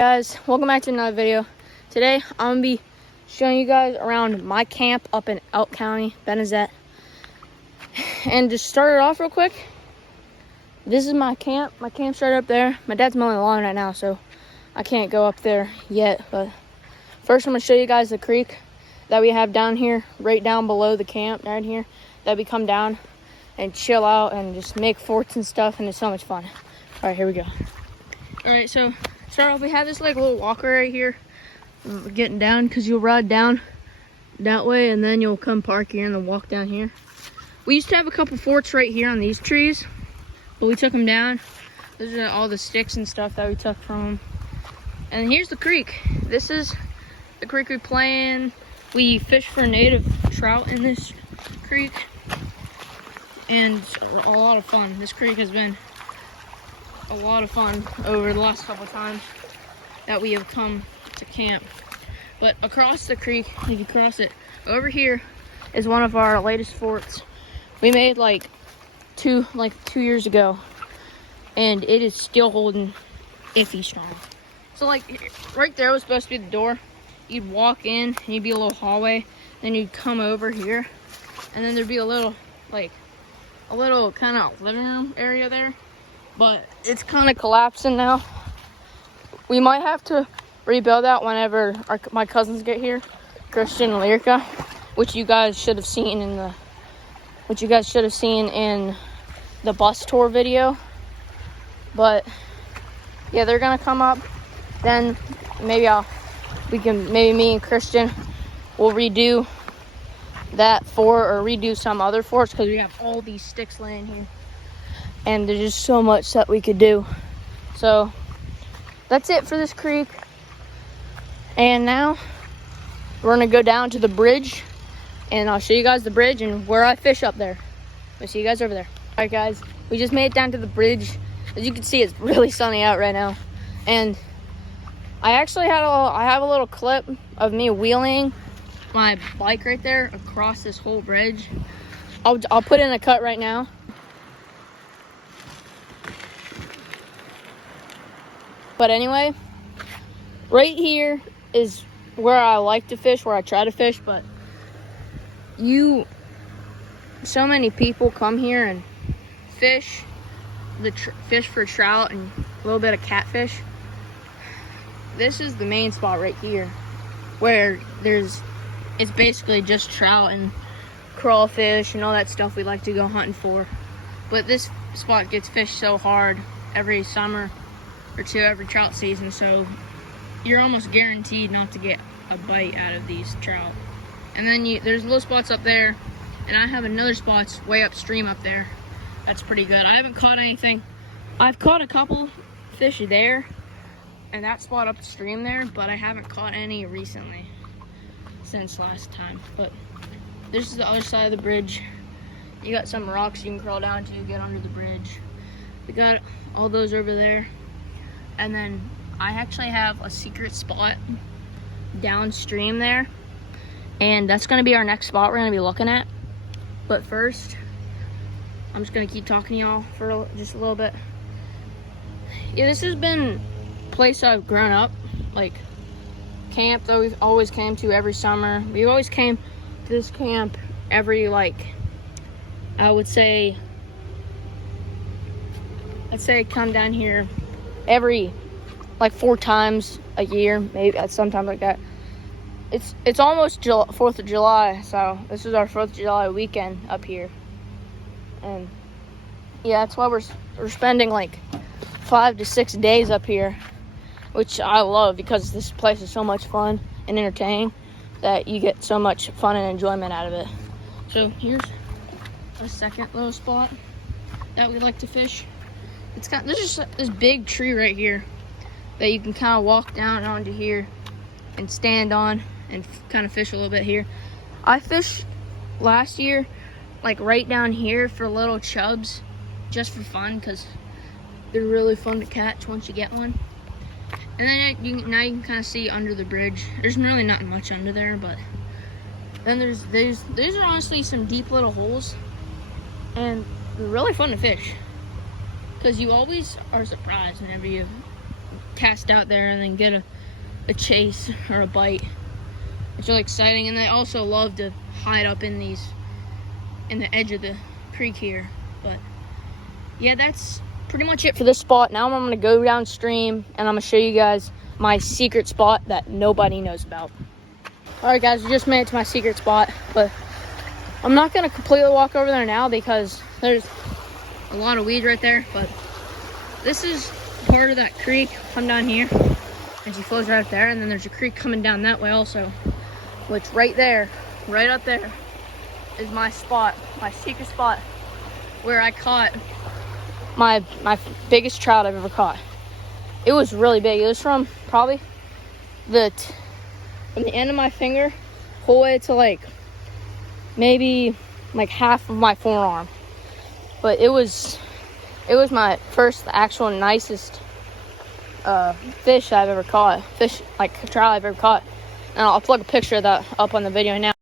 Guys, welcome back to another video. Today I'm gonna be showing you guys around my camp up in Elk County, Benezet. And to start it off real quick, this is my camp. My camp's right up there. My dad's mowing the lawn right now, so I can't go up there yet. But first I'm gonna show you guys the creek that we have down here, right down below the camp, right here, that we come down and chill out and just make forts and stuff, and it's so much fun. All right, here we go. All right, so start off, we have this like little walker right here. We're getting down because you'll ride down that way and then you'll come park here and then walk down here. We used to have a couple forts right here on these trees, but we took them down. Those are all the sticks and stuff that we took from them. And here's the creek. This is the creek we play in. We fish for native trout in this creek, and it's a lot of fun. This creek has been a lot of fun over the last couple of times that we have come to camp. But across the creek, if you cross it, over here is one of our latest forts. We made like two years ago, and it is still holding iffy strong. So like right there was supposed to be the door. You'd walk in and you'd be a little hallway, then you'd come over here, and then there'd be a little kind of living room area there. But it's kind of collapsing now. We might have to rebuild that whenever my cousins get here, Christian and Lyrica, which you guys should have seen in the bus tour video. But yeah, they're gonna come up. Then maybe me and Christian will redo that fort or redo some other forts, because we have all these sticks laying here. And there's just so much that we could do. So that's it for this creek. And now we're gonna go down to the bridge, and I'll show you guys the bridge and where I fish up there. I'll see you guys over there. All right, guys, we just made it down to the bridge. As you can see, it's really sunny out right now. And I actually I have a little clip of me wheeling my bike right there across this whole bridge. I'll put in a cut right now. But anyway, right here is where I like to fish, where I try to fish. But so many people come here and fish for trout and a little bit of catfish. This is the main spot right here, where it's basically just trout and crawfish and all that stuff we like to go hunting for. But this spot gets fished so hard every summer or two, every trout season, so you're almost guaranteed not to get a bite out of these trout. And then there's little spots up there, and I have another spot way upstream up there that's pretty good. I haven't caught anything. I've caught a couple fish there and that spot upstream there, but I haven't caught any recently since last time. But this is the other side of the bridge. You got some rocks you can crawl down to get under the bridge. We got all those over there. And then I actually have a secret spot downstream there, and that's going to be our next spot we're going to be looking at. But first, I'm just going to keep talking to y'all for just a little bit. Yeah, this has been a place I've grown up, like camp that we've always came to every summer. We've always came to this camp every, I would say come down here every 4 times a year, maybe sometimes like that. It's almost 4th of July, so this is our 4th of July weekend up here. And yeah, that's why we're spending 5 to 6 days up here, which I love, because this place is so much fun and entertaining that you get so much fun and enjoyment out of it. So here's a second little spot that we like to fish. There's just this big tree right here that you can kind of walk down onto here and stand on and kind of fish a little bit here. I fished last year right down here for little chubs, just for fun, because they're really fun to catch once you get one. And then now you can kind of see under the bridge. There's really not much under there, but then these are honestly some deep little holes, and they're really fun to fish, because you always are surprised whenever you cast out there and then get a chase or a bite. It's really exciting, and they also love to hide up in the edge of the creek here. But yeah, that's pretty much it for this spot. Now I'm gonna go downstream and I'm gonna show you guys my secret spot that nobody knows about. All right, guys, we just made it to my secret spot, but I'm not gonna completely walk over there now because there's a lot of weeds right there. But this is part of that creek. Come down here, and she flows right up there, and then there's a creek coming down that way also, which right there, right up there, is my spot, my secret spot, where I caught my biggest trout I've ever caught. It was really big. It was from probably from the end of my finger whole way to like maybe like half of my forearm. But it was my first actual nicest fish I've ever caught. Fish, like trout I've ever caught. And I'll plug a picture of that up on the video now.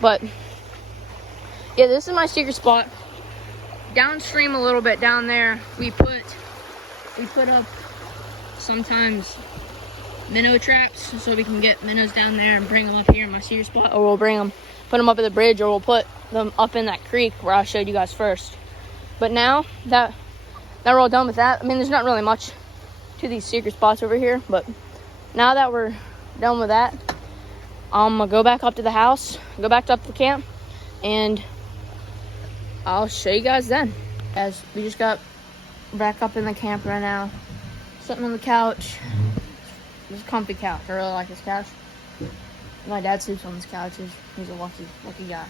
But yeah, this is my secret spot. Downstream a little bit down there, we put up sometimes minnow traps so we can get minnows down there and bring them up here in my secret spot, or we'll put them up at the bridge, or we'll put them up in that creek where I showed you guys first. But now that we're all done with that, I mean, there's not really much to these secret spots over here, but now that we're done with that, I'm gonna go back up to the house, go back up to the camp, and I'll show you guys then. As we just got back up in the camp right now, sitting on the couch. It's a comfy couch. I really like this couch. My dad sleeps on this couch. He's a lucky guy.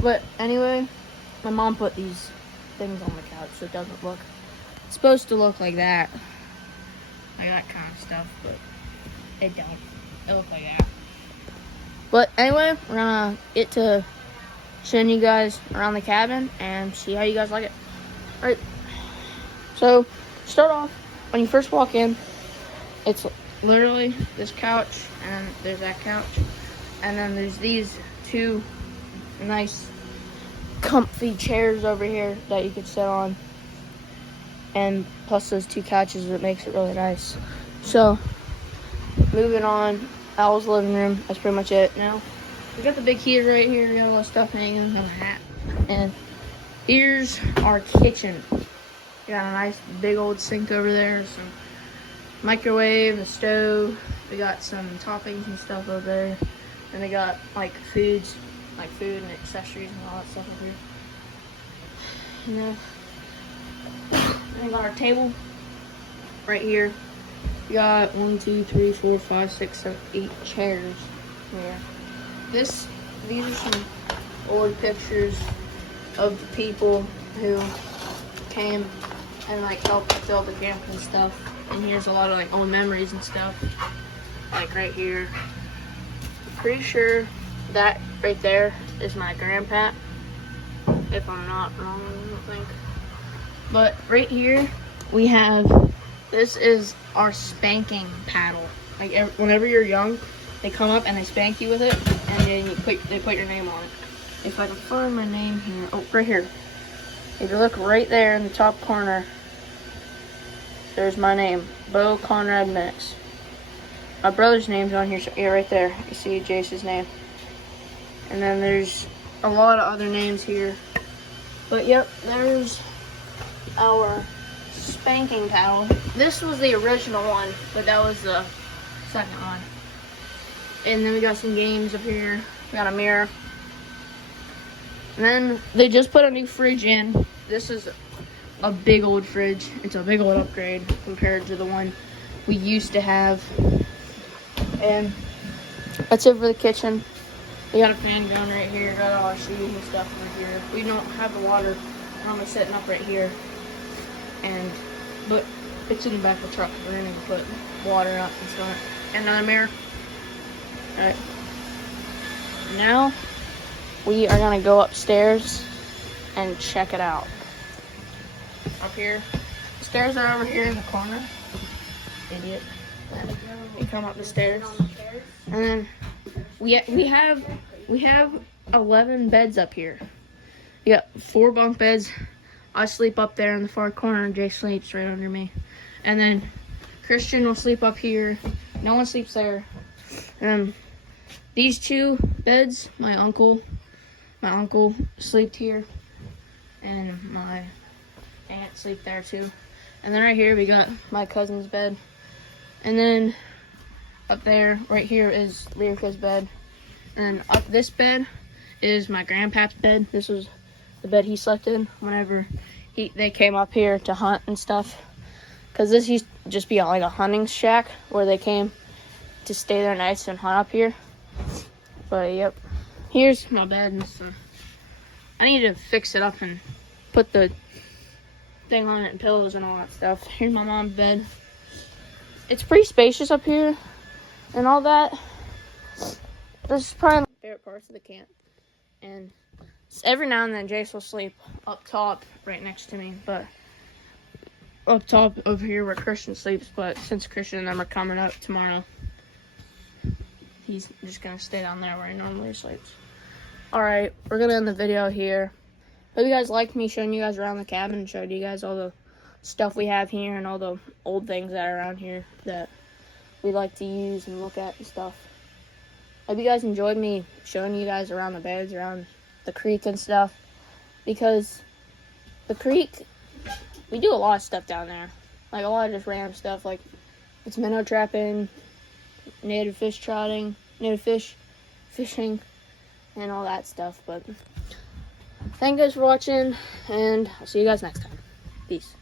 But anyway, my mom put these things on the couch so it doesn't look, it's supposed to look like that. Like that kind of stuff, but it don't. It looks like that. But anyway, we're gonna get to showing you guys around the cabin and see how you guys like it. Alright, so start off, when you first walk in, it's literally this couch, and there's that couch, and then there's these two nice comfy chairs over here that you could sit on, and plus those two couches, that makes it really nice. So moving on, Owl's living room, that's pretty much it. Now we got the big heater right here, we got a lot of stuff hanging, and a hat, and here's our kitchen. We got a nice big old sink over there, some microwave, a stove. We got some toppings and stuff over there, and we got like food and accessories and all that stuff over here. And then we got our table right here. We got 1, 2, 3, 4, 5, 6, 7, 8 chairs here. These are some old pictures of the people who came and like helped build the camp and stuff. And here's a lot of like old memories and stuff. Like right here. I'm pretty sure that right there is my grandpa. If I'm not wrong, I don't think. But right here we have, this is our spanking paddle. Like whenever you're young, they come up and they spank you with it, and then they put your name on it. If I can find my name here, oh, right here. If you look right there in the top corner, there's my name, Bo Conrad Mix. My brother's name's on here, so yeah, right there. You can see Jace's name. And then there's a lot of other names here. But yep, there's our spanking paddle. This was the original one, but that was the second one. And then we got some games up here. We got a mirror. And then they just put a new fridge in. This is a big old fridge. It's a big old upgrade compared to the one we used to have. And that's it for the kitchen. We got a fan going right here. Got all our shoes and stuff right here. We don't have the water normally setting up right here. But it's in the back of the truck. We're gonna put water up and stuff. And another mirror. Alright. Now we are gonna go upstairs and check it out. Up here. The stairs are over here in the corner. Idiot. You come up the stairs. And then we have 11 beds up here. We got 4 bunk beds, I sleep up there in the far corner, and Jay sleeps right under me. And then Christian will sleep up here. No one sleeps there. And these two beds, my uncle slept here, and my aunt sleep there too. And then right here we got my cousin's bed. And then up there, right here is Lyrica's bed. And up this bed is my grandpa's bed. This was the bed he slept in whenever they came up here to hunt and stuff. Because this used to just be like a hunting shack where they came to stay their nights and hunt up here. But yep, here's my bed and some. I need to fix it up and put the thing on it and pillows and all that stuff. Here's my mom's bed. It's pretty spacious up here and all that. This is probably my favorite parts of the camp. And every now and then Jace will sleep up top right next to me, but up top over here where Christian sleeps. But since Christian and them are coming up tomorrow, he's just gonna stay down there where he normally sleeps. Alright, we're gonna end the video here. Hope you guys liked me showing you guys around the cabin and showed you guys all the stuff we have here and all the old things that are around here that we like to use and look at and stuff. Hope you guys enjoyed me showing you guys around the beds, around the creek and stuff. Because the creek, we do a lot of stuff down there. Like a lot of just random stuff, like it's minnow trapping, native fish trotting, native fish fishing, and all that stuff. But thank you guys for watching, and I'll see you guys next time. Peace.